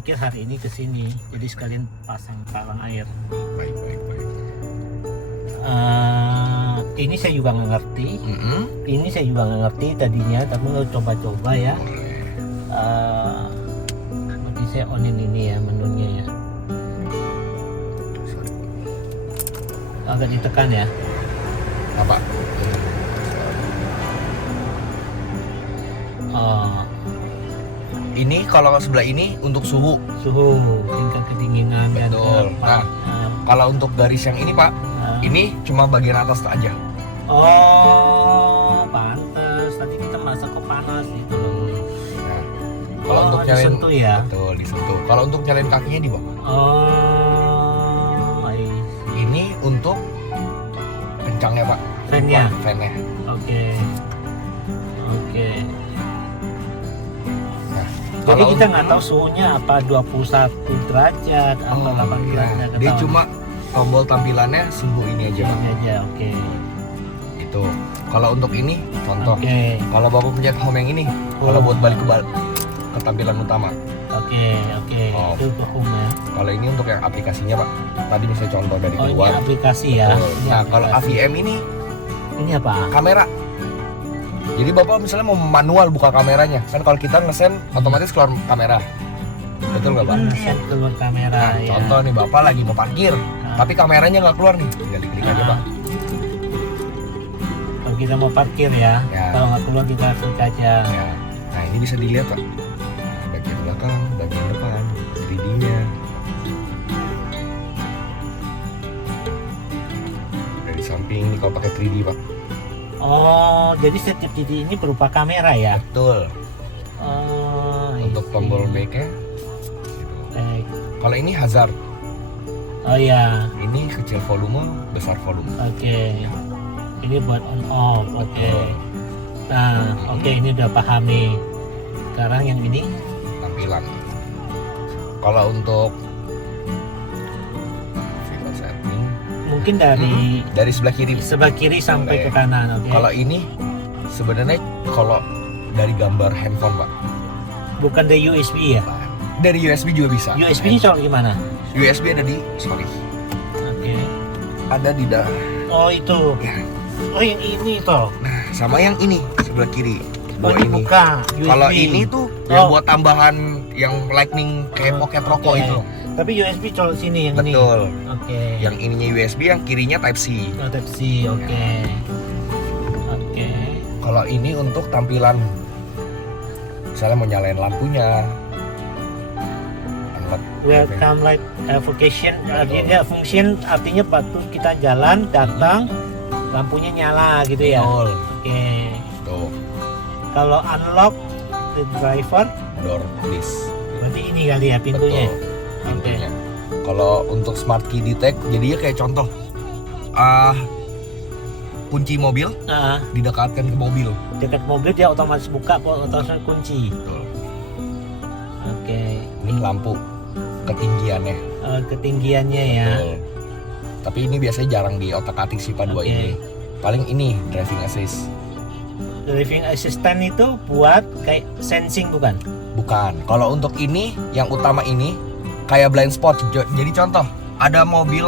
pikir hari ini kesini, jadi sekalian pasang palang air. Baik. Ini saya juga nggak ngerti. Ini saya juga nggak ngerti tadinya, tapi mau coba-coba ya. Nanti saya onin ini ya menunya ya. Agak ditekan ya. Apa? Ini kalau sebelah ini untuk suhu, Tingkat kedinginan. betul. Nah, kalau untuk garis yang ini Pak, ini cuma bagian atas aja. Oh, pantes. Tadi kita merasa kok panas gitu loh. Nah, kalau untuk nyalain, disentuh ya. betul disentuh. Kalau untuk nyalain kakinya di bawah. Oh, Ini untuk kencangnya Pak. Fan-nya? Fan-nya. Oke. Nah, Jadi kita untuk- nggak tahu suhunya apa 21 derajat apa 8 iya. derajat. nggak Dia tahu. cuma tombol tampilannya suhu ini aja Pak. Ini aja, oke. Itu. Kalau untuk ini contoh. Oke. Kalau Bapak pencet home yang ini, kalau buat balik ke tampilan utama. Oke. Oh. Itu untuk home ya. Kalau ini untuk yang aplikasinya Pak. Tadi misalnya contoh dari Oh, ini keluar. aplikasi ya. Betul. Ini Nah, kalau aplikasi. AVM ini Ini apa? kamera. Jadi Bapak misalnya mau manual buka kameranya, kan kalau kita ngesen otomatis keluar kamera. Betul nggak Pak? Set keluar kamera Nah, ya. contoh nih Bapak lagi mau parkir, tapi kameranya nggak keluar nih, tinggal diklik aja Pak. Kalau kita mau parkir ya, Ya. kalau nggak keluar kita klik aja. Ya. Nah ini bisa dilihat Pak. Nah, bagian belakang, bagian depan, 3D-nya. Dari samping ini kalau pakai 3D Pak. Oh, jadi setiap titik ini berupa kamera ya? Betul. Oh, Untuk tombol back-nya. baik. Kalau ini hazard, Oh ya, ini kecil volume, besar volume. oke. Ini buat on off, oke. Betul. Nah, oke ini udah paham nih. Sekarang yang ini, Tampilan. Kalau untuk fitur setting, mungkin dari sebelah kiri. sebelah kiri sampai ke kanan, oke. Kalau ini sebenarnya kalau dari gambar handphone Pak, Bukan dari USB ya? dari USB juga bisa. USB-nya soal gimana? USB ada di Oke. ada di Oh itu. ya. Oh yang ini toh. Nah, sama yang ini sebelah kiri. Oh Dua ini buka USB. Kalau ini tuh yang Oh. buat tambahan yang lightning kayak pocket rokok Oke. itu. Tapi USB colok sini yang ini. Betul. Oke. Yang ininya USB, yang kirinya Type C. Oh, Type C, oke. Oke. Kalau ini untuk tampilan, misalnya mau nyalain lampunya, unlock, Welcome light vacation artinya function artinya waktu kita jalan datang lampunya nyala gitu ya. betul. Oke. Tuh, Kalau unlock the driver door please. berarti ini kali ya pintunya. Betul, pintunya. Kalau untuk smart key detect, jadinya kayak contoh, kunci mobil Nah, didekatkan ke mobil. dekat mobil dia otomatis buka, otomatis kunci. Betul. Oke. Ini lampu ketinggiannya. Ketinggiannya ya. Betul. Tapi ini biasanya jarang di otak-atik sih Pak dua Oke. ini. Paling ini driving assist. Driving assistant itu buat kayak sensing bukan? Bukan. Kalau untuk ini yang utama ini kayak blind spot. Jadi contoh, ada mobil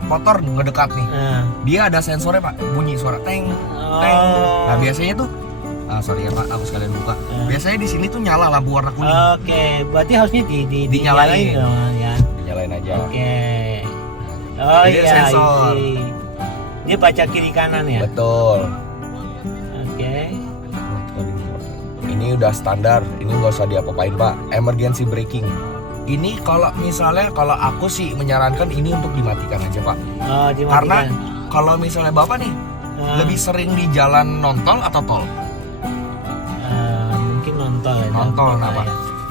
motor ngedekat nih. Nah. Dia ada sensornya Pak, bunyi suara teng, teng. Nah, biasanya tuh sorry ya Pak, aku sekalian buka. Biasanya di sini tuh nyala lampu warna kuning. Oke, berarti harusnya Dinyalain. dong ya. Dinyalain aja. Oke. Oh Jadi iya, sensor. isi. Dia baca kiri kanan ya. Betul. Oke. Ini udah standar, ini nggak usah diapa-apain Pak. Emergency braking. Ini kalau misalnya kalau aku sih menyarankan ini untuk dimatikan aja Pak. Oh, dimatikan. Karena kalau misalnya Bapak nih lebih Ah, sering di jalan non-tol atau tol? mungkin nonton ya. Nonton ya. apa?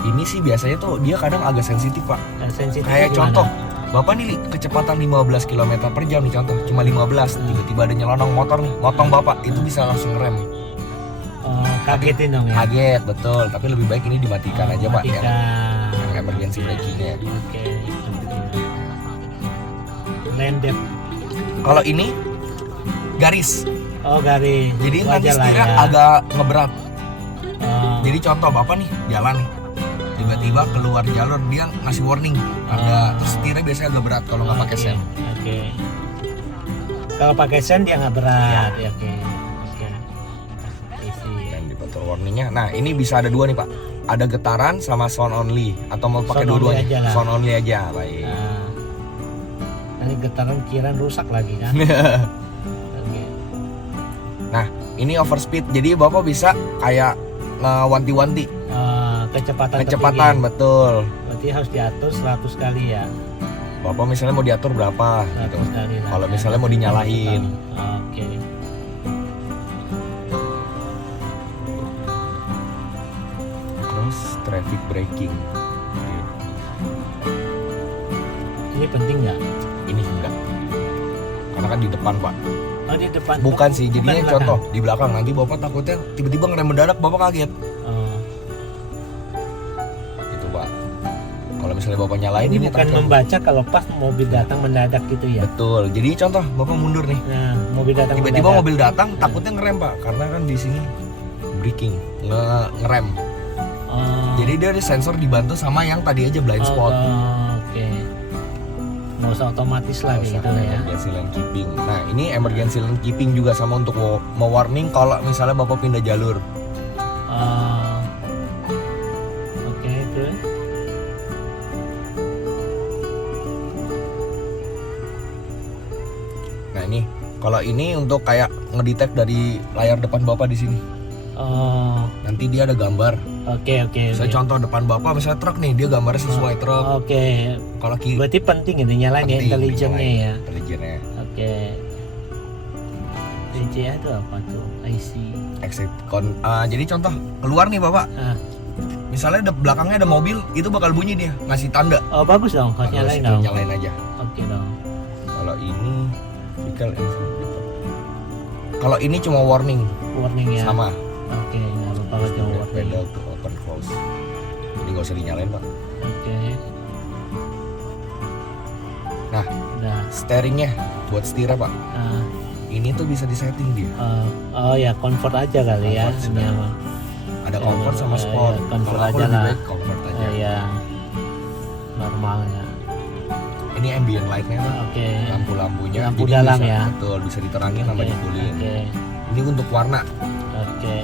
Ini sih biasanya tuh dia kadang agak sensitif Pak. Sensitif Kayak gimana? contoh, Bapak nih kecepatan 15 km per jam nih contoh, cuma 15, tiba-tiba ada nyelonong motor nih, motong Bapak, itu bisa langsung rem. Kagetin dong ya. Kaget, betul. Tapi lebih baik ini dimatikan aja Pak, yang Matikan. emergency brakingnya. Oke. Landed. Kalau ini garis, Oh garis. jadi nanti Wajar lah setirnya ya. agak ngeberat. Oh, Jadi contoh Bapak nih jalan nih, tiba-tiba keluar jalur dia ngasih warning. Ada terus setirnya biasanya agak berat kalau nggak pakai sen. Oke. Kalau pakai sen dia nggak berat. Ya, oke. Oke. Isi. Dan di botol warningnya, nah ini bisa ada dua nih pak. Ada getaran sama sound only atau mau pakai Sound only dua-duanya? aja lah. Sound only aja, baik. Nah, nanti getaran kiraan rusak lagi kan? Oke. Nah ini overspeed, jadi bapak bisa kayak ngewanti-wanti Kecepatan kecepatan, tertinggi. betul. Berarti harus diatur 100 kali ya. Bapak misalnya mau diatur berapa 100 gitu. kali lah. Kalau misalnya mau dinyalain. Oke. Terus traffic braking. Ini penting nggak? Ini enggak. Karena kan di depan pak. Oh di depan. Bukan sih, jadinya Bukan contoh di belakang. Nanti bapak takutnya tiba-tiba ngerem mendadak, bapak kaget. Oh. Gitu pak. Kalau misalnya bapak nyalain Ini bukan takutnya- membaca kalau pas mobil datang mendadak gitu ya. Betul. Jadi contoh bapak mundur nih. Nah, mobil datang Tiba-tiba mendadak. mobil datang, takutnya ngerem pak. Karena kan di sini braking, ngerem. Oh. Jadi dia ada sensor dibantu sama yang tadi aja blind spot. Oke. Nggak usah otomatis lah kayak gitu lah ya. Emergency lane keeping. Nah ini emergency lane keeping juga sama untuk mewarning kalau misalnya bapak pindah jalur. Oh. Oke, terus. Nah ini kalau ini untuk kayak ngedetect dari layar depan bapak di sini. Oh. Nanti dia ada gambar. Oke. Saya contoh depan bapak misalnya truk nih, dia gambarnya sesuai truk. Oke. Kalau kiri Berarti penting itu nyalain ya intelijennya ya. Intelijennya. Oke. DCA itu apa tuh? IC. Jadi contoh keluar nih bapak. Ah. Misalnya belakangnya ada mobil, itu bakal bunyi dia ngasih tanda. Oh bagus dong, harus Harus nyalain dong. Nyalain aja. Oke dong. Kalau ini vehicle information. Kalau ini cuma warning Warning ya. sama. Oke, nggak apa-apa kalau cuma warning. Pedal to open close. Jadi nggak usah dinyalain pak. Oke. Nah, Udah. steeringnya buat setirnya pak. Ah, Ini tuh bisa disetting dia. oh ya comfort aja kali ya. Comfort Ini sama. Ada comfort sama Ya, sport. ya, comfort Kalau aku aja lebih lah. baik comfort aja. Yang normal ya. Ini ambient lightnya pak. Oke. Lampu-lampunya. Lampu jadi dalam bisa, ya. Betul, bisa diterangin sama Oke, dipulin. Oke. Ini untuk warna. Oke.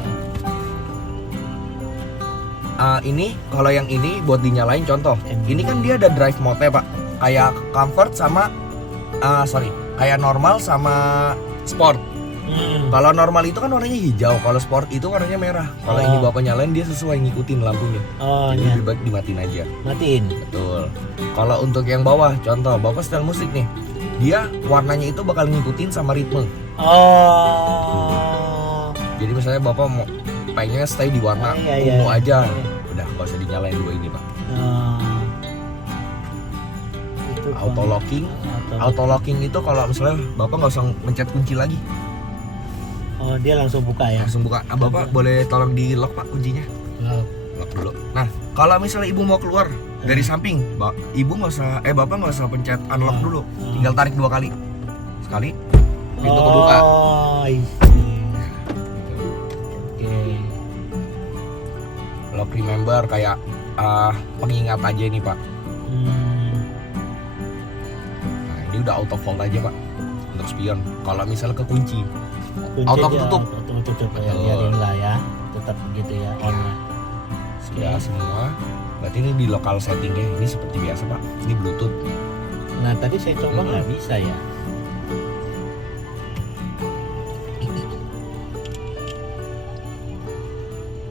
Ini kalau yang ini buat dinyalain contoh. Ini kan dia ada drive mode-nya pak. Kayak comfort sama kayak normal sama sport. Kalau normal itu kan warnanya hijau, kalau sport itu warnanya merah. Kalau Oh. ini bapak nyalain dia sesuai ngikutin lampunya. Oh Jadi ya. lebih baik dimatiin aja. Matiin. Betul. Kalau untuk yang bawah, contoh bapak setel musik nih, dia warnanya itu bakal ngikutin sama ritme. Oh. Jadi misalnya bapak mau pengennya stay di warna Oh, iya, ungu iya. aja, Iya. udah nggak usah dinyalain dua ini pak. Oh. Itu Auto locking, Auto- auto locking itu kalau misalnya bapak nggak usah mencet kunci lagi, Oh dia langsung buka ya. langsung buka. Bapak boleh tolong di lock pak kuncinya. Lock dulu. Nah, kalau misalnya ibu mau keluar dari samping, ibu nggak usah, bapak nggak usah pencet unlock dulu, tinggal tarik 2 kali. Sekali, pintu kebuka. Oh, I see. Oke. Lock remember kayak pengingat aja ini pak. Nah, ini udah auto fold aja pak untuk spion. Kalau misalnya kekunci, Kunci auto dia tutup. Auto tutup ya, Betul. biarin lah ya. Tetap begitu ya, on ya. Sudah Oke. semua. Berarti ini di lokal settingnya ini seperti biasa pak. Ini Bluetooth. Nah tadi saya coba nggak bisa ya.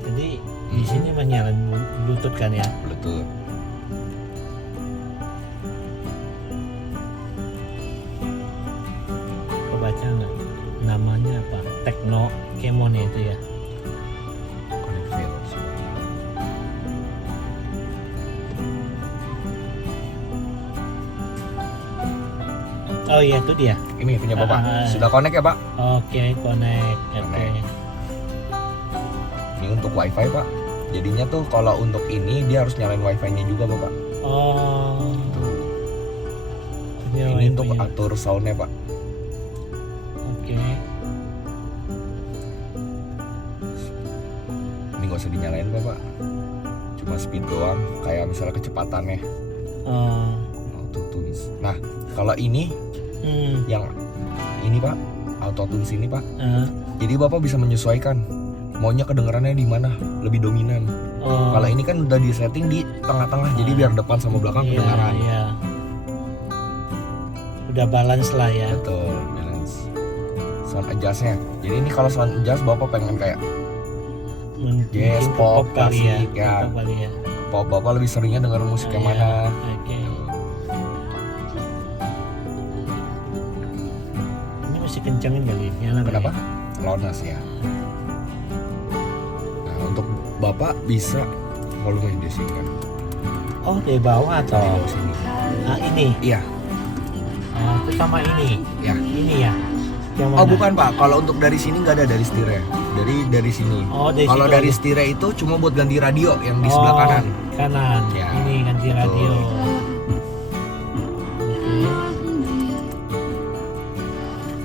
Jadi di sini menyalain Bluetooth kan ya. Bluetooth. Kebaca nggak? Namanya apa? Tekno Kemon itu ya. Connect fail. Oh iya itu dia. Ini punya bapak. Ah. Sudah connect ya pak? Oke, connect. Oke. Connect. Ini untuk wifi pak. Jadinya tuh kalau untuk ini dia harus nyalain wifi-nya juga bapak. Oh. Tuh. Ini Ini untuk wifi-nya. atur soundnya pak. Oke. Ini nggak usah dinyalain bapak. cuma speed doang, kayak misalnya kecepatannya. Auto tunes. Nah, kalau ini yang ini Pak, auto tunes ini Pak. Jadi Bapak bisa menyesuaikan maunya kedengarannya di mana, lebih dominan. Kalau ini kan udah disetting di tengah-tengah, jadi biar depan sama belakang kedengaran. Iya. Udah balance lah ya. Betul, balance. Sound adjust-nya. Jadi ini kalau sound adjust Bapak pengen kayak jazz, pop, klasik ya. Pop kali ya. Pop, Bapak lebih seringnya denger musik yang mana? Oke. Ini mesti kencengin kali nyala. Kenapa? Loudness ya. Nah, untuk Bapak bisa volume di sini kan. Oh, dari bawah Di atau? bawah sini. Nah, ini. Iya. Itu sama ini. Ya. Ini ya. Yang mana? Oh, bukan Pak. Kalau untuk dari sini nggak ada dari setirnya. Dari sini. Oh, dari Kalau situ dari aja. setirnya itu cuma buat ganti radio yang di sebelah kanan. Kanan. Ya, Ini ganti betul. radio. Oke.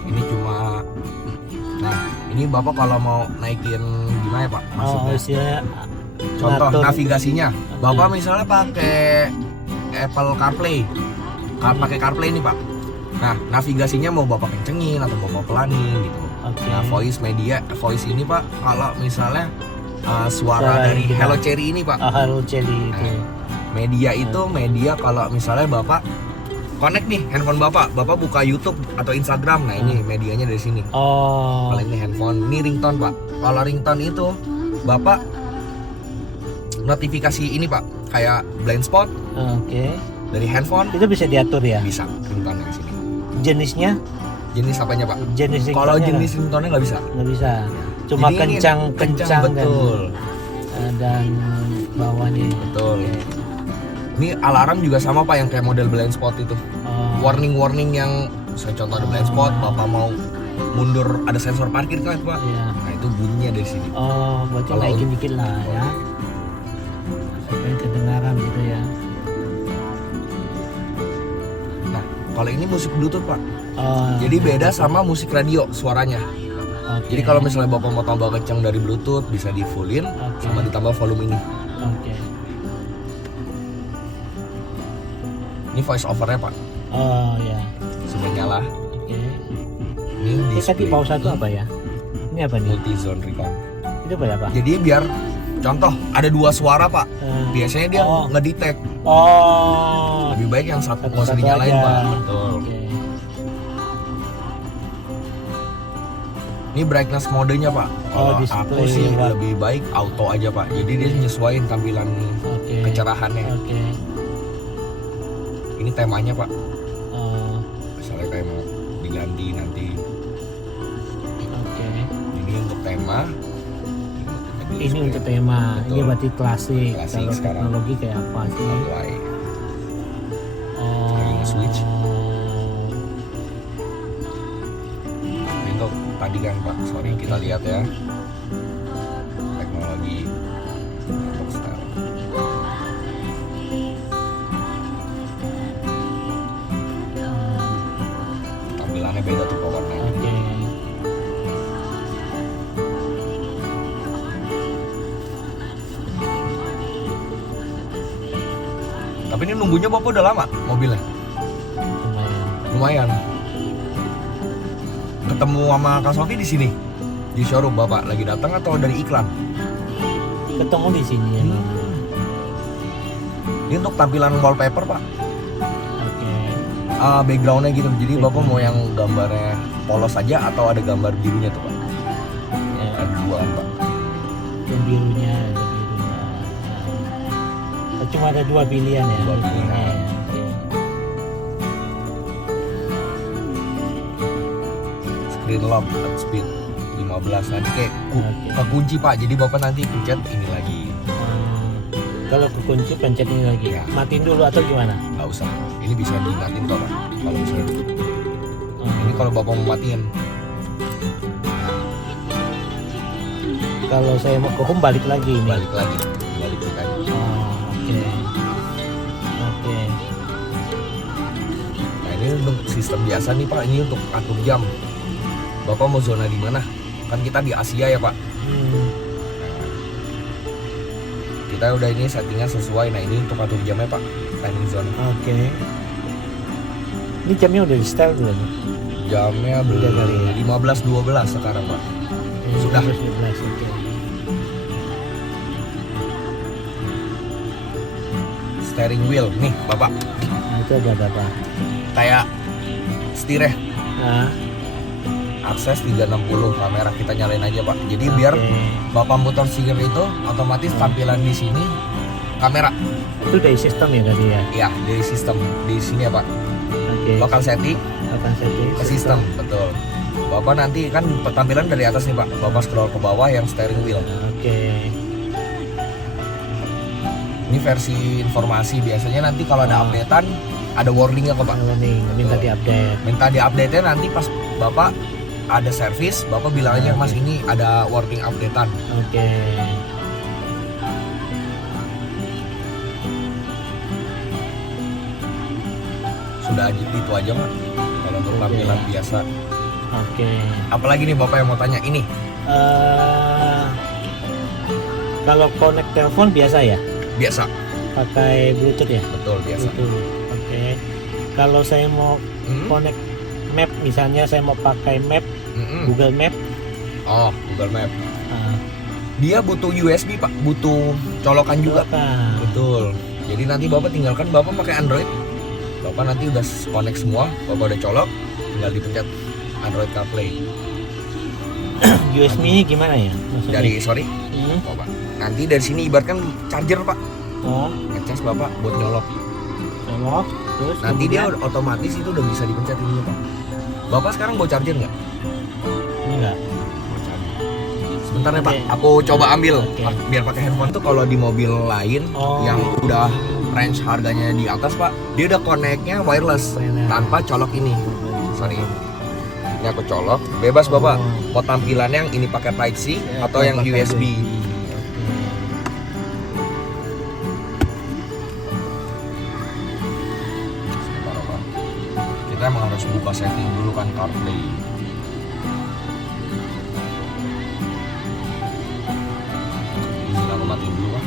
Ini cuma. Nah, ini Bapak kalau mau naikin gimana ya Pak? Maksudnya. Istilahnya Contoh ngatur. navigasinya. Bapak misalnya pakai Apple CarPlay. Pakai CarPlay nih Pak. Nah, navigasinya mau Bapak kencengin atau Bapak pelanin gitu. Oke. Nah, voice ini Pak, kalau misalnya suara dari yang kita- Hello Cherry ini Pak. Hello Cherry itu. Media itu media kalau misalnya Bapak connect nih handphone Bapak buka YouTube atau Instagram. Nah, ini medianya dari sini. Oh. Kalau ini handphone, ini ringtone Pak. Kalau ringtone itu Bapak notifikasi ini Pak, kayak blind spot Oke. dari handphone Itu bisa diatur ya. bisa ringtone dari sini. Jenisnya? Jenis apanya Pak? Jenis Kalau ringtone-nya jenis ringtone nggak bisa. nggak bisa. Cuma Jadi ini kencang betul. dan bawahnya. Betul. Ini alarm juga sama Pak yang kayak model blind spot itu. Oh. Warning yang saya contoh ada blind spot, Bapak mau mundur ada sensor parkir kan Pak. Iya. Nah, itu bunyinya dari sini. Oh, berarti Kalau- naikin dikit lah ya. Supaya kedengaran gitu ya. Nah, kalau ini musik Bluetooth Pak. Oh, Jadi beda sama musik radio suaranya. oke. Jadi kalau misalnya Bapak mau tambah kencang dari Bluetooth bisa di fullin Oke. sama ditambah volume ini. Oke. Ini voice overnya Pak. Oh ya. Sudah nyala. Oke. Ini Ini tadi display. bawah satu apa ya? Ini apa nih? Multi zone recon. Itu berapa? Jadi biar contoh ada dua suara Pak. Biasanya dia Oh. ngedetect. Oh. Lebih baik yang satu nggak usah Satu-satu dinyalain aja. Pak. Betul. Oke. Ini brightness modenya Pak. Kalau aku display sih what? lebih baik auto aja Pak. Jadi dia nyesuaiin tampilan Oke. kecerahannya. Oke. Ini temanya Pak. Oh, Misalnya kayak mau diganti nanti. oke. Ini untuk tema. Ini untuk tema. Ini Betul. berarti klasik. Klasik Kalau sekarang. teknologi kayak apa sih? Apply. Oh. Lagi nge-switch. Ini untuk tadi kan Pak. Sorry kita lihat ya. Teknologi untuk style. Tampilannya beda tuh Pak warnanya. Oke. Tapi ini nunggunya Bapak udah lama mobilnya. Lumayan. Lumayan. Ketemu sama Kak Sofi di sini. Di showroom Bapak lagi datang atau dari iklan? Ketemu di sini ya. Ini untuk tampilan wallpaper Pak. Oke. Backgroundnya gitu. Jadi Bapak mau yang gambarnya polos aja atau ada gambar birunya tuh Pak? Ya, Ada dua Pak. yang birunya, ada birunya. Nah, cuma ada dua pilihan ya. Dua pilihan. Oke. Screen lock at speed 15 nanti kayak Oke. kekunci Pak. Jadi Bapak nanti pencet ini lagi. Kalau kekunci pencet ini lagi. Ya. Matiin dulu atau gimana? Nggak usah. Ini bisa dimatiin kok Pak. Kalau misalnya ini kalau Bapak mau matiin. Kalau saya mau ke home balik lagi ini. Balik lagi. Balik ke kanan. Oke. Oke. Nah ini untuk sistem biasa nih Pak, ini untuk atur jam. Bapak mau zona di mana? Kan kita di Asia ya Pak. Hmm. kita udah ini settingnya sesuai. Nah ini untuk atur jamnya Pak, timing zone. Oke. Ini jamnya udah di setel belum? Jamnya Udah kali ya? 15.12 sekarang Pak. Sudah. 15, oke. Steering wheel nih Bapak, Nah, itu ada apa? kayak setirnya. Nah, Akses 360, kamera kita nyalain aja Pak. Jadi biar Bapak muter setir itu otomatis tampilan di sini kamera. itu dari sistem ya tadi ya? Ya, dari sistem di sini ya Pak. Oke. Local setting Akan setting ke sistem, betul. Bapak nanti kan tampilan dari atas nih Pak. Bapak scroll ke bawah yang steering wheel. Oke. Ini versi informasi, biasanya nanti kalau ada updatean ada warningnya kok Pak. Kalau nih minta Betul. diupdate. Minta di update-nya nanti pas Bapak ada servis, Bapak bilang aja Mas ini ada warning updatean. Oke. Sudah itu aja Pak. Kalau untuk tampilan biasa. Oke. Apalagi nih Bapak yang mau tanya ini? Kalau connect telepon biasa ya? Biasa. Pakai Bluetooth ya? Betul, biasa. Bluetooth. Oke. Kalau saya mau connect map, misalnya saya mau pakai map, Google Map. Oh, Google Map. ah, Dia butuh USB Pak, butuh colokan juga. silakan. Betul. Jadi nanti Bapak tinggalkan Bapak pakai Android. Bapak nanti udah connect semua, Bapak udah colok, tinggal dipencet Android CarPlay. USB-nya gimana ya? Maksudnya? Dari sorry, Hmm? Bapak. Nanti dari sini ibaratkan charger Pak. Oh, Ngecas Bapak buat nyolok. colok. Terus Nanti dia kemudian- otomatis itu udah bisa dipencet ini Pak. Bapak sekarang bawa charger nggak? ini enggak. Bawa charger. Sebentar ya Pak, Oke. aku coba ambil Oke. biar pakai handphone tuh kalau di mobil lain Oh. yang udah range harganya di atas Pak, dia udah connect-nya wireless Wireless. tanpa colok ini. Sorry. Ini aku colok, bebas Bapak. Oh. Mau tampilannya yang ini pakai Type C Ya, atau yang pakai USB. Oke. Sebentar Pak. Kita emang harus buka setting dulu kan CarPlay. Izin aku matiin dulu Pak.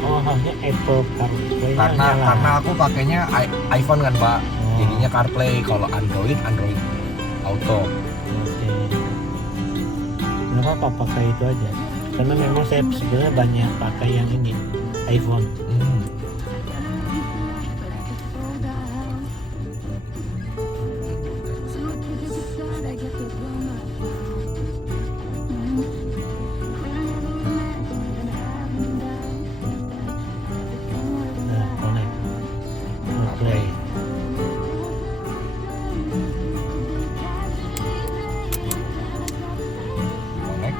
Oh, harusnya Apple CarPlay Karena aku pakainya iPhone kan Pak. Oh. Jadinya CarPlay, kalau Android Auto. Oke. Kenapa Pak pakai itu aja? Karena memang saya sebenarnya banyak pakai yang ini iPhone. Hmm. Nah, connect. Oke. Connect.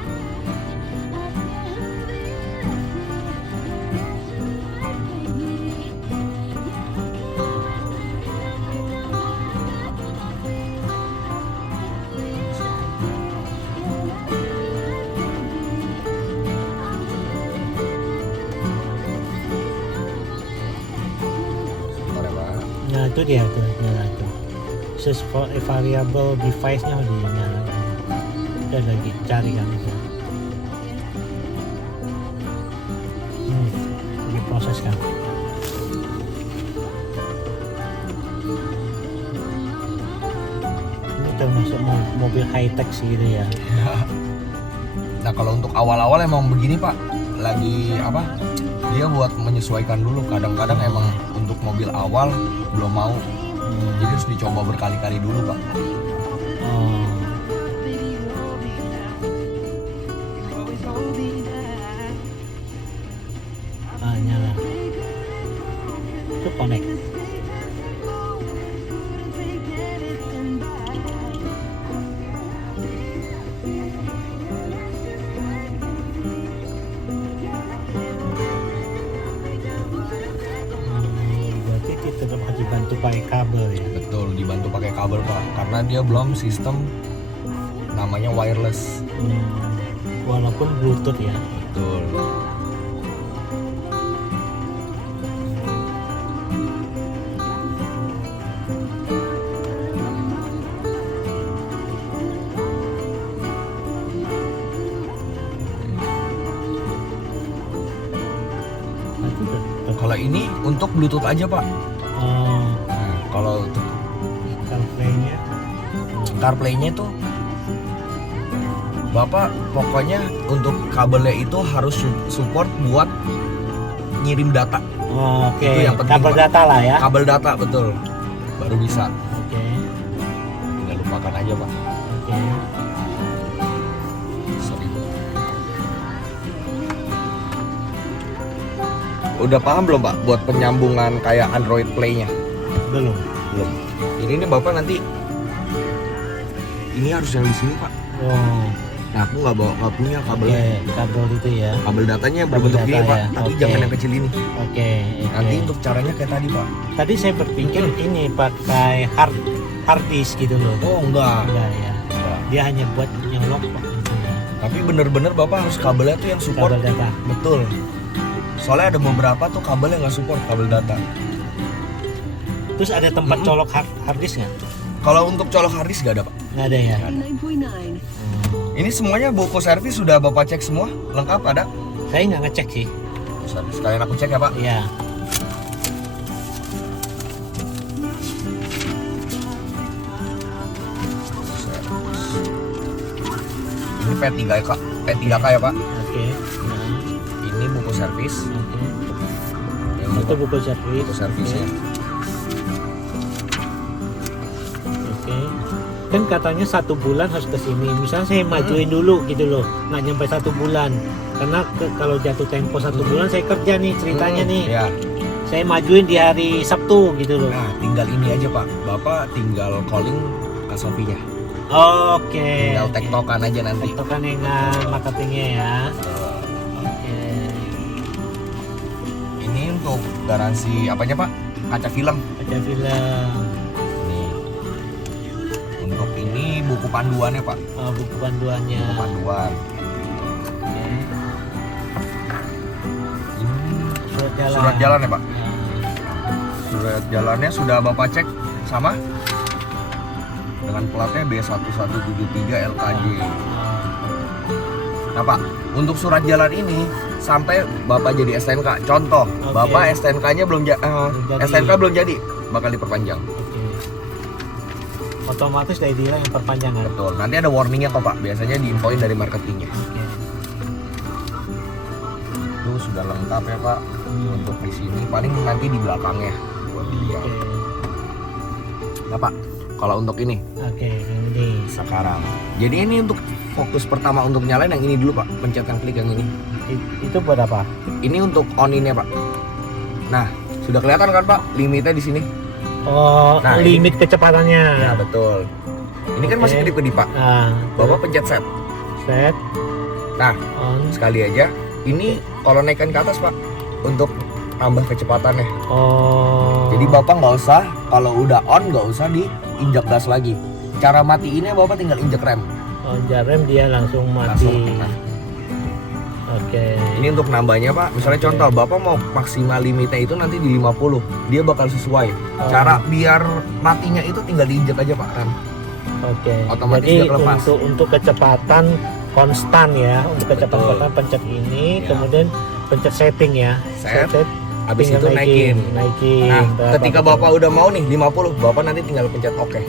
Sebentar ya Pak. Nah itu dia tuh, nyala tuh. Search for a variable device-nya udah nyala. Udah lagi cari kan bisa. Lagi proses kan. Ini termasuk mobil high tech sih gitu ya. Nah kalau untuk awal-awal emang begini Pak, lagi apa? Dia buat menyesuaikan dulu. Kadang-kadang emang untuk mobil awal belum mau, jadi harus dicoba berkali-kali dulu Pak. Oh. Ah, nyala. Itu connect. Berarti kita tetap harus dibantu pakai kabel ya. Betul, dibantu pakai kabel pak, karena dia belum sistem namanya wireless. Walaupun Bluetooth ya. Betul. Kalau ini untuk Bluetooth aja pak. Nah, kalau untuk CarPlay-nya tuh Bapak pokoknya untuk kabelnya itu harus support buat ngirim data. Oke. Itu yang penting, Kabel Pak. data lah ya. Kabel data betul. Baru bisa. Oke. Tinggal lupakan aja pak. Oke. Sorry. Udah paham belum pak buat penyambungan kayak Android Play-nya? Belum. Belum. Ini bapak nanti ini harus yang di sini pak. Oh. Nah aku nggak punya kabelnya. Oke, kabel itu ya. Kabel datanya Kabel berbentuk data gini pak, ya. tapi Oke. jangan yang kecil ini. Oke. Nanti untuk caranya kayak tadi pak. Tadi saya berpikir ini pakai hard disk gitu loh. Oh enggak. Enggak ya. Enggak. Dia hanya buat nyolok Pak, gitu ya. Tapi bener-bener bapak harus kabelnya tuh yang support. Kabel data. Betul. Soalnya ada beberapa tuh kabel yang nggak support kabel data. Terus ada tempat colok hard disk nggak? Kalau untuk colok hard disk nggak ada pak. Nggak ada ya. 99.9. Ini semuanya buku servis sudah bapak cek semua lengkap ada. Saya nggak ngecek sih. Sekalian aku cek ya pak. Iya. Ini P3K ya pak. Oke. Nah, Ini buku servis. oke. Yang Itu buku servis. buku servisnya. Oke. Kan katanya 1 bulan harus ke sini. Misalnya saya majuin dulu gitu loh, nggak nyampe 1 bulan. Karena kalau jatuh tempo 1 bulan saya kerja nih ceritanya nih. Ya. Saya majuin di hari Sabtu gitu loh. Nah tinggal ini aja pak. Bapak tinggal calling Kak Sofinya. Oke. Tinggal tektokan aja nanti. Tektokan dengan marketingnya ya. Oke. Ini untuk garansi apanya pak? Kaca film. Ada film. Nih. Untuk ini buku panduannya pak. Buku panduannya. Buku panduan. Oke. Ini Surat jalan. surat jalan ya pak. Nah, Surat jalannya sudah bapak cek sama dengan platnya B1173 LKJ. Nah pak, untuk surat jalan ini sampai bapak jadi STNK. Contoh, Oke. bapak STNK-nya belum jadi. STNK belum jadi, bakal diperpanjang. Oke. Otomatis dari dia yang perpanjangan. Betul. Nanti ada warningnya kok pak. Biasanya diinfoin dari marketingnya. Oke. Itu sudah lengkap ya pak. Untuk di sini paling nanti di belakangnya. Buat di Oke. belakang. Nah pak, kalau untuk ini Oke, ini. sekarang. Jadi ini untuk fokus pertama untuk nyalain yang ini dulu pak. Pencet yang klik yang ini. Itu buat apa? Ini untuk on ini pak. Nah, sudah kelihatan kan pak limitnya di sini. Oh, Nah, limit kecepatannya. Ya betul. Ini kan Oke. masih kedip-kedip pak. Nah, Bapak pencet set. set Nah, on. sekali aja. Ini kalau naikkan ke atas pak untuk tambah kecepatannya. Oh. Jadi bapak nggak usah kalau udah on nggak usah diinjak gas lagi. Cara matiin bapak tinggal injek rem. Oh, rem dia langsung mati. Langsung. Nah, Oke. ini untuk nambahnya pak. Misalnya contoh bapak mau maksimal limitnya itu nanti di 50, dia bakal sesuai. Oh. Cara biar matinya itu tinggal diinjek aja pak rem. Oke. Otomatis Jadi dia kelepas. untuk kecepatan konstan ya, untuk kecepatan Betul. konstan pencet ini, Ya. kemudian pencet setting ya. Set. Set. Habis Tinggal itu naikin. Naikin. Nah, Berapa ketika betul? bapak udah mau nih 50, bapak nanti tinggal pencet oke.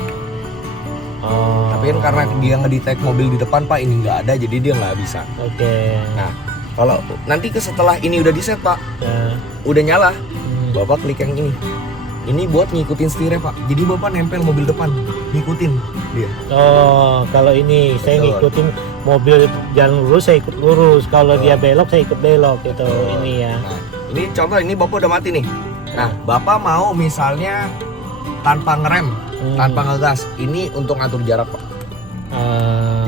Oh. Tapi kan karena dia ngedetect mobil di depan pak ini nggak ada, jadi dia nggak bisa. Oke. Nah, kalau nanti setelah ini udah di set pak, Nah, udah nyala, hmm. bapak klik yang ini. Ini buat ngikutin setirnya pak. Jadi bapak nempel mobil depan, ngikutin dia. Oh, kalau ini saya Betul. ngikutin mobil jalan lurus, saya ikut lurus. Kalau Betul. dia belok, saya ikut belok gitu. Betul. Ini ya. Nah, ini contoh ini bapak udah mati nih. Nah, bapak mau misalnya tanpa ngerem, tanpa ngegas, ini untuk ngatur jarak pak.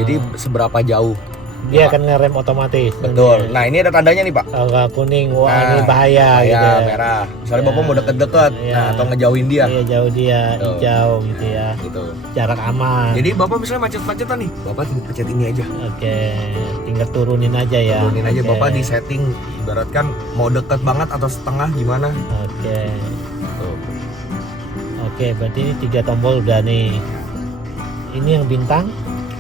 Jadi seberapa jauh. Dia Pak. akan ngerem otomatis. Betul. nanti. Nah, ini ada tandanya nih, Pak. Kalau kuning, wah Nah, ini bahaya gitu. Ya, Ya. merah. Misalnya Ya. Bapak mau deket-deket, Ya. nah, atau ngejauhin dia. Iya, jauh dia, Tuh. hijau gitu ya. Gitu. Jarak aman. Jadi Bapak misalnya macet-macetan nih, Bapak tinggal pencet ini aja. Oke, tinggal turunin aja ya. Turunin aja, Oke. Bapak di setting ibaratkan mau deket banget atau setengah gimana. Oke. Tuh. Oke, berarti ini 3 tombol udah nih. Ini yang bintang.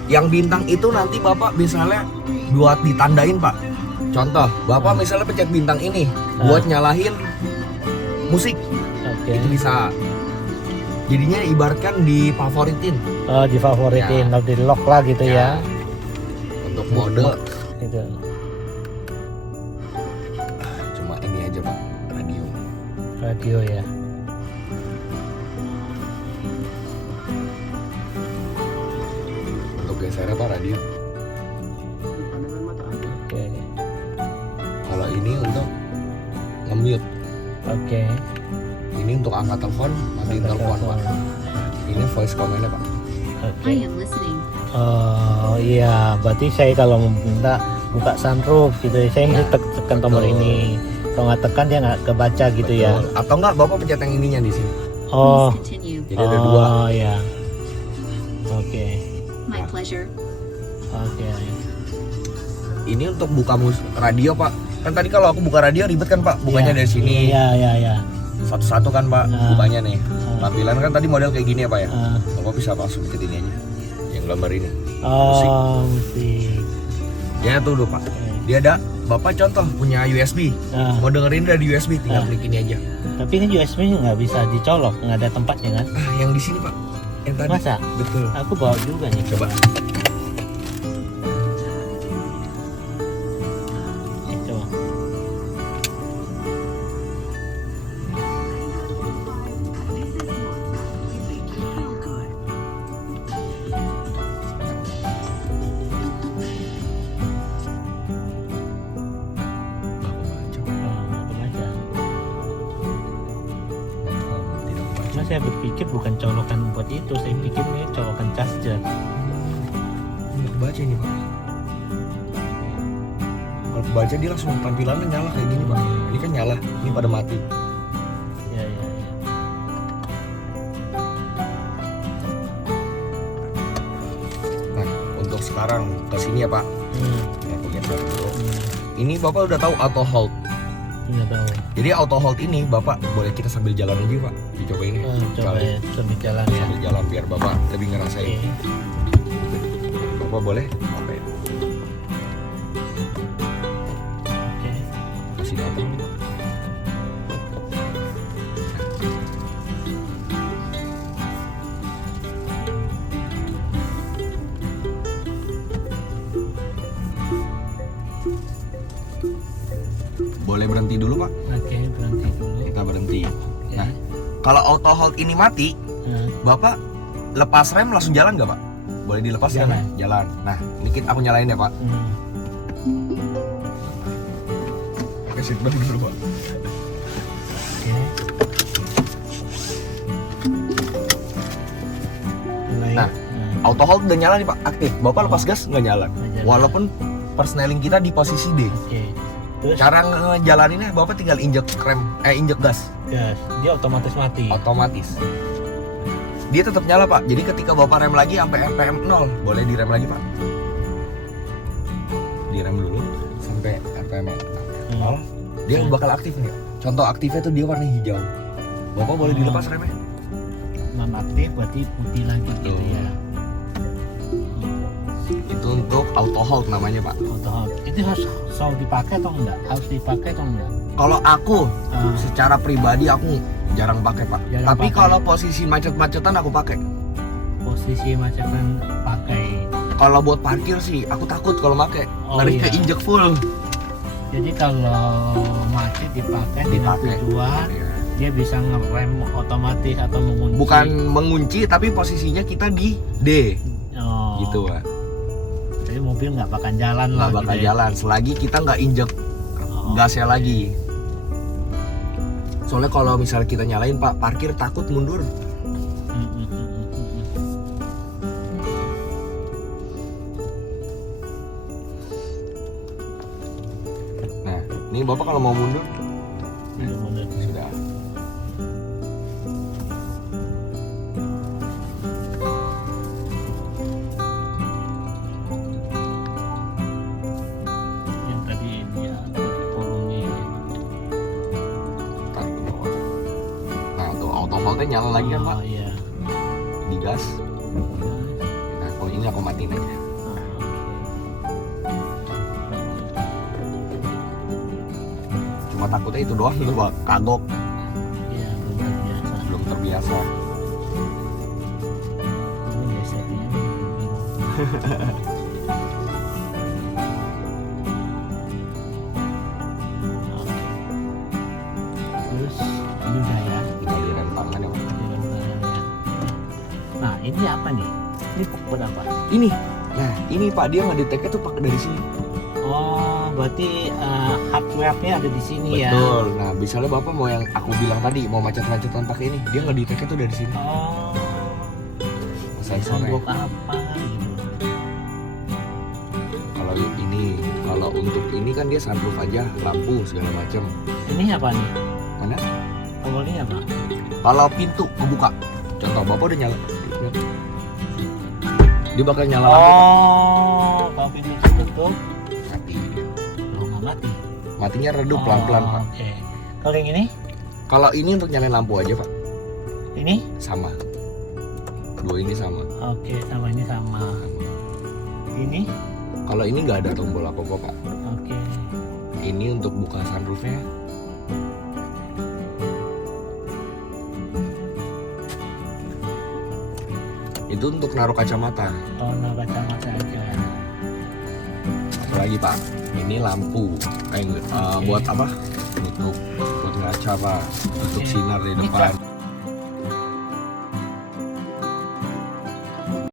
Yang bintang itu nanti Bapak misalnya buat ditandain, Pak. Contoh, Bapak misalnya pencet bintang ini buat nyalahin musik. Oke. Itu bisa. Jadinya ibaratkan difavoritin. Oh, difavoritin, Ya. di lock lah gitu ya. Untuk mode Gitu. cuma ini aja, Pak, radio. Radio ya. Untuk gesernya, Pak, radio. Oke. Kalau ini untuk nge-mute. Oke. Ini untuk angkat telepon, matiin telepon, Pak. Ini voice command-nya, Pak. Oke. I am listening. Oh iya, berarti saya kalau minta buka sunroof gitu ya, saya mesti tekan tombol Betul. ini. Kalau nggak tekan dia nggak kebaca gitu ya. Betul. Atau enggak Bapak pencet yang ininya di sini. Oh, Please continue. Jadi ada dua. oh ya. Oke, My pleasure. oke. Ini untuk buka radio, Pak. Kan tadi kalau aku buka radio ribet kan, Pak. Bukanya Iya. dari sini. Iya, iya, iya. Satu-satu kan, Pak, Ah. bukanya nih. Ah. Tampilan kan tadi model kayak gini ya, Pak ya. Ah. Bapak bisa langsung pencet ini aja. Yang gambar ini. Oh, musik. Ya tuh, Pak. Dia ada Bapak contoh punya USB. Ah, Mau dengerin dari USB tinggal Ah. klik ini aja. tapi ini USB-nya nggak bisa dicolok, nggak ada tempatnya kan? Ah, yang di sini, Pak. Yang tadi. Masa? Betul. Aku bawa juga nih. Coba. Itu. Bapak baca. Aku baca. Bapak tidak baca. Cuma saya berpikir bukan colokan buat itu, saya pikir ini colokan charger. Nggak baca ini, Pak. Kalau baca dia langsung tampilannya nyala kayak gini, Pak. Ini kan nyala, ini pada mati. Ya, ya, ya. Nah, untuk sekarang ke sini ya, Pak. Ya, aku geser dulu. Hmm, Ini Bapak udah tahu auto hold. nggak tahu. Jadi auto hold ini Bapak boleh kita sambil jalan aja, Pak. Dicoba ini. Coba ya, sambil jalan ya. Sambil jalan biar Bapak lebih ngerasain. Oke. Bapak boleh? Oke. Oke. Kasih datang. Boleh berhenti dulu, Pak? Oke, berhenti dulu. Kita berhenti. Oke. Nah, kalau auto hold ini mati, Nah, Bapak lepas rem langsung jalan nggak, Pak? Boleh dilepas Jalan. kan? Jalan. Nah, ini aku nyalain ya, Pak. hmm. Pakai seatbelt dulu, Pak. Oke. Mulai. Nah. Auto hold udah nyala nih, Pak, aktif. Bapak lepas gas nggak nyala. Nggak jalan. Walaupun persneling kita di posisi D. Oke. Terus Cara ngejalaninnya Bapak tinggal injek injek gas, gas, dia otomatis mati. otomatis. Dia tetap nyala, Pak. Jadi ketika Bapak rem lagi sampai RPM 0, boleh direm lagi, Pak. Direm dulu sampai RPM 0. Dia bakal aktif nih. Contoh aktifnya tuh dia warna hijau. Bapak boleh dilepas remnya. Non aktif berarti putih lagi gitu Tuh. ya. Itu untuk auto hold namanya, Pak. Auto hold. Itu harus selalu dipakai atau enggak? Harus dipakai atau enggak? Kalau aku Ah, secara pribadi aku jarang pakai, Pak. Jarang Tapi pakai. kalau posisi macet-macetan aku pakai. posisi macetkan pakai. Kalau buat parkir sih aku takut kalau pakai. Oh, Ngeri iya. keinjek full. Jadi kalau macet dipakai dengan Dipakai. tujuan dia bisa ngerem otomatis atau mengunci. Bukan mengunci tapi posisinya kita di D Oh. gitu, Pak. Jadi mobil nggak bakal jalan lah. Nggak bakal gitu ya. jalan selagi kita nggak injek Oh. gasnya lagi. Soalnya kalau misalnya kita nyalain, Pak, parkir takut mundur. Hmm. Nih Bapak kalau mau mundur Bener-bener. sudah. Yang tadi ini ya, turunnya. Tarik ke bawah. Nah tuh auto hold-nya nyala lagi kan Pak? Oh, iya. Digas. Nah kalau ini aku matiin aja. Cuma takutnya itu doang tuh Pak, kagok. Iya, belum terbiasa. Belum terbiasa. Ini biasanya bingung. Oke. Terus ini udah ya. Tinggal direm tangan ya Pak. Nah, ini apa nih? Ini buat apa? Ini. Nah ini Pak dia ngedeteknya tuh pakai dari sini. Oh, berarti hardware-nya ada di sini ya. Betul. Nah, misalnya Bapak mau yang aku bilang tadi, mau macet-macetan pakai ini, dia ngedeteknya tuh dari sini. Oh, Sensornya. blok apa gitu. Kalau ini, kalau untuk ini kan dia sunroof aja, lampu segala macam. Ini apa nih? Mana? Awalnya apa? Kalau pintu kebuka, contoh Bapak udah nyala, dia bakal nyala lampu. Oh, kalau pintu tertutup, Mati. belum nggak mati. Matinya redup pelan-pelan Pak. Oke. Kalau yang ini? Kalau ini untuk nyalain lampu aja Pak, Ini? sama. Dua ini sama. Oke, sama ini sama. Ini? Kalau ini nggak ada tombol apa-apa Pak. Oke. Ini untuk buka sunroofnya. Itu untuk naruh kacamata. Oh, nah kacamata aja. Apalagi Pak, ini lampu. Buat apa? Untuk buat ngaca Pak. Untuk Oke. sinar di Ini depan.